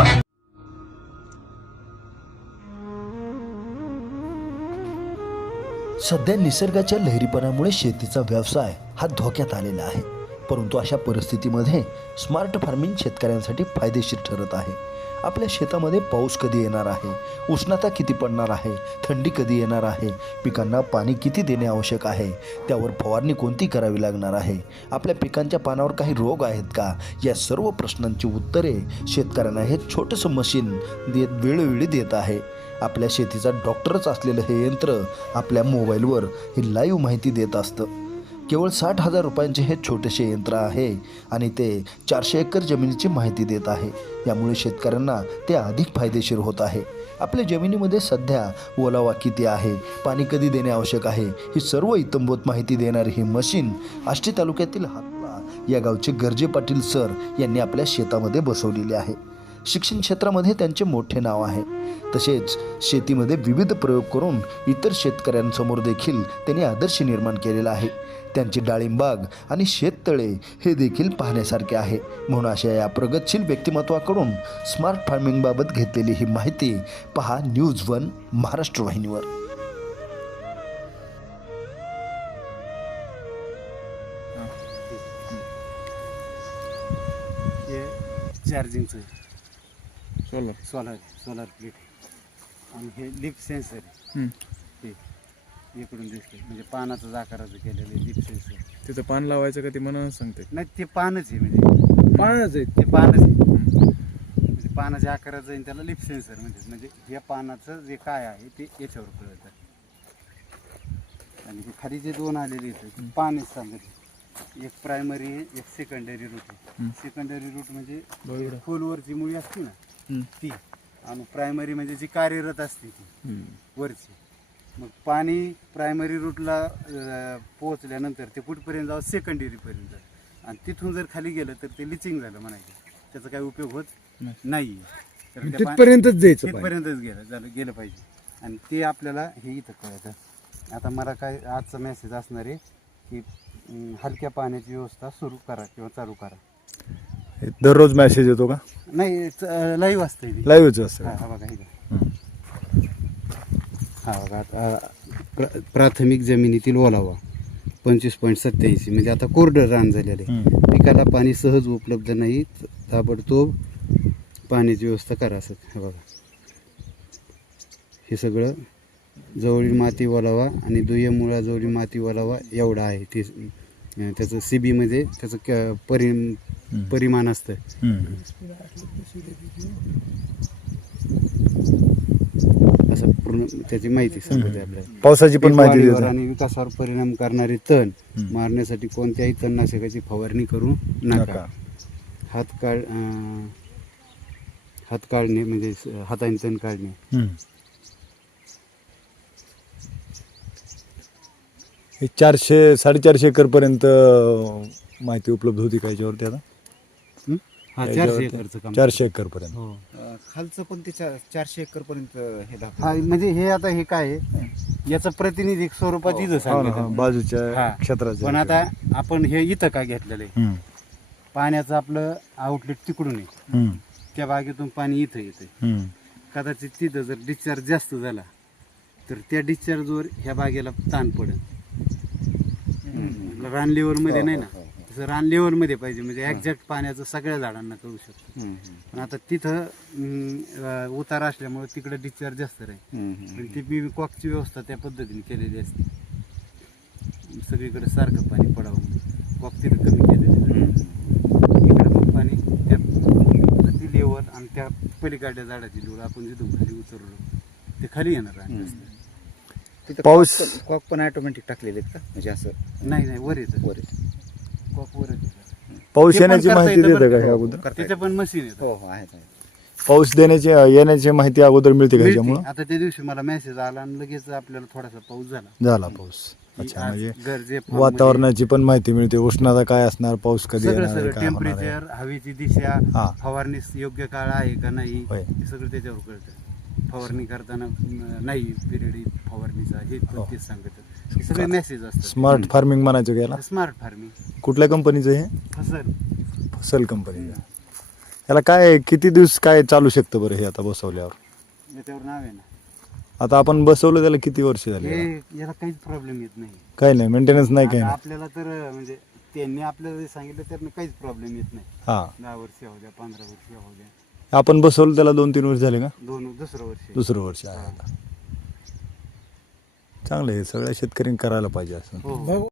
महाराष्ट्र सध्या निसर्गाच्या लहरीपणामुळे शेतीचा व्यवसाय हा धोक्यात आलेला आहे. परंतु अशा परिस्थितीमध्ये स्मार्ट फार्मिंग शेतकऱ्यांसाठी फायदेशीर ठरत आहे. आपल्या शेतामध्ये पाऊस कधी येणार आहे? उष्णता किती पडणार आहे? थंडी कधी येणार आहे? पिकांना पाणी किती देणे आवश्यक आहे? त्यावर फवारणी कोणती करावी लागणार आहे? आपल्या पिकांच्या पानावर काही रोग आहेत का? या सर्व प्रश्नांची उत्तरे शेतकऱ्यांना हे छोटंसं मशीन देत वेळोवेळी देत आहे. आपल्या शेतीचा डॉक्टरच असलेलं हे यंत्र आपल्या मोबाईलवर ही लाईव्ह माहिती देत असतं. केवळ साठ हजार रुपयांचे हे छोटेसे यंत्र आहे आणि ते चारशे एकर जमिनीची माहिती देत आहे. यामुळे शेतकऱ्यांना ते अधिक फायदेशीर होत आहे. आपल्या जमिनीमध्ये सध्या ओलावा किती आहे? पाणी कधी देणे आवश्यक आहे? ही सर्व इतंबोत माहिती देणारी ही मशीन आष्टी तालुक्यातील हातला या गावचे गरजे पाटील सर यांनी आपल्या शेतामध्ये बसवलेले आहे. शिक्षण क्षेत्रामध्ये त्यांचे मोठे नाव आहे. तसेच शेतीमध्ये विविध प्रयोग करून इतर शेतकऱ्यांसमोर देखील त्यांनी आदर्श निर्माण केलेला आहे. त्यांची डाळिंबाग आणि शेततळे हे देखील पाहण्यासारखे आहे. म्हणून अशा या प्रगतशील व्यक्तिमत्वाकडून स्मार्ट फार्मिंगबाबत घेतलेली ही माहिती पहा न्यूज वन महाराष्ट्र वाहिनीवर. चार्जिंगचं सोलर. सोलार सोलार प्लेट आणि हे लिप सेन्सर हम्म. हे इकडून दिसते म्हणजे पानाचं आकाराचं केलेलं लिप सेन्सर. तिथं पान लावायचं का ते म्हणून सांगते. नाही ते पानच आहे म्हणजे. पानच आहे. ते पानच आहे. म्हणजे पानाच्या आकाराचं आहे आणि त्याला लिप सेन्सर म्हणजे म्हणजे या पानाचं जे काय आहे ते याच्यावर कळतं. आणि हे खाली जे दोन आलेले आहेत पानच सांगत एक प्रायमरी एक सेकंडरी रूट आहे. सेकंडरी रूट म्हणजे बरोबर. खोलवरची मुळी असते ना. ती. आणि प्रायमरी म्हणजे जी कार्यरत असते ती. वरची. मग पाणी प्रायमरी रूटला पोहोचल्यानंतर ते कुठपर्यंत जावं? सेकंडरीपर्यंत आणि तिथून जर खाली गेलं तर ते लिचिंग झालं म्हणायचं. त्याचा काही उपयोग होत नाही. तर त्या पा- तिथपर्यंतच पाणी. तिथपर्यंतच गेलं झालं गेलं पाहिजे. आणि ते आपल्याला हे इथं कळतं. आता मला काय आजचा मेसेज असणार आहे की अं, हलक्या पाण्याची व्यवस्था सुरू करा किंवा चालू करा. दररोज मेसेज येतो का? नाही लाईव्ह असतं. लाईव्हच असतं हा हा बघा इथं. हा बघा आता प्र- प्राथमिक जमिनीतील ओलावा पंचवीस पॉईंट सत्याऐंशी म्हणजे आता कोरडं रान झालेलं आहे. पिकाला पाणी सहज उपलब्ध नाही. ताबडतोब पाण्याची व्यवस्था करा असं. हे बघा. हे सगळं जवळील माती ओलावा आणि दुय्यम मुळाजवळील माती ओलावा एवढा आहे. ते अं, त्याचं सी बीमध्ये त्याचं क- परि परिमाण असतं असं पूर्ण त्याची माहिती सांगते आपल्याला. पावसाची पण माहिती वाढीवर आणि विकासावर परिणाम करणारे तण मारण्यासाठी कोणत्याही तणनाशकाची फवारणी करू नका. नका. हात काढ अं, हात काढणे म्हणजे स- हाताने तण काढणे. हम्म. हे चारशे साडेचारशे एकर पर्यंत माहिती उपलब्ध होती का याच्यावरती आता? हं? चारशे याच्यावरती? एकरचं काम चारशे एकर पर्यंत हो खालचं पण ते चारशे एकर पर्यंत हे दाखव हा म्हणजे हे आता हे काय आहे याचं प्रातिनिधिक स्वरूपात इथं हा हा, सांगितलं बाजूच्या हा. क्षेत्राच्या पण आता आपण हे इथं का घेतलेलं आहे हम्म. पाण्याचं आपलं आउटलेट तिकडून आहे हम्म. त्या बागेतून पाणी इथं येतं हम्म. कदाचित तिथं जर डिस्चार्ज जास्त झाला तर त्या डिस्चार्जवर ह्या बागेला ताण पडेल रान लेवलमध्ये नाही ना तसं रान लेवलमध्ये पाहिजे म्हणजे एक्झॅक्ट पाण्याचं सगळ्या झाडांना कळू शकतं. पण आता तिथं अं, उतार असल्यामुळे तिकडे डिस्चार्ज जास्त राहील. पण ती बी कॉकची व्यवस्था त्या पद्धतीने केलेली असते. सगळीकडे सारखं पाणी पडावं म्हणून. कॉक तिथं कमी केलेलं इकडे मग पाणी त्या ती लेवल आणि त्या पलीकडल्या झाडाची लेवल आपण जिथून खाली उतरलो ते खाली येणार आहे. जास्त. तिथं पाऊस- कॉक पण- ऑटोमॅटिक टाकलेले आहेत का? म्हणजे असं नाही नाही वर येतं. वर येतं. पाऊस येण्याची माहिती देतं का? हे अगोदर पण मशीन हो हो आहेत आहेत पाऊस देण्याची येण्याची माहिती अगोदर मिळते का मिळते. ह्याच्यामुळं आता त्या दिवशी मला मेसेज आला आणि लगेच आपल्याला थोडासा पाऊस झाला झाला पाऊस अच्छा आज म्हणजे गरजे form मध्ये वातावरणाची पण माहिती मिळते उष्णता काय असणार पाऊस कधी सगळं येणार आहे, सगळं काय होणार आहे. टेम्परेचर हवेची दिशा. फवारणी योग्य काळ आहे का नाही होय. हे सगळं त्याच्यावर कळतं फवारणी करताना अं, नाही पिरियड फवारणीचा हे पण हो. तेच सांगत सगळे मेसेज असतात. स्मार्ट फार्मिंग म्हणायचं गेला स्मार्ट फार्मिंग कुठल्या कंपनीचं हे? फसल. फसल कंपनीचं याला काय किती दिवस काय चालू शकतं बरं हे आता बसवल्यावर? याच्यावर नाव आहे ना. आता आपण बसवलं त्याला किती वर्ष झाले? हे याला? याला काहीच प्रॉब्लेम येत नाही. काय नाही मेंटेनन्स नाही काय आता नाही. आपल्याला तर म्हणजे त्यांनी आपल्याला जे सांगितलं त्यातनं काहीच प्रॉब्लेम येत नाही. हा. दहा वर्ष होऊ द्या पंधरा वर्ष होऊ द्या. आपण बसवलं त्याला दोन तीन वर्ष झाले का? दोन दुसरं वर्ष दुसरं वर्ष आहे आता. चांगलं आहे. सगळ्या शेतकऱ्यांनी करायला पाहिजे असं. हो.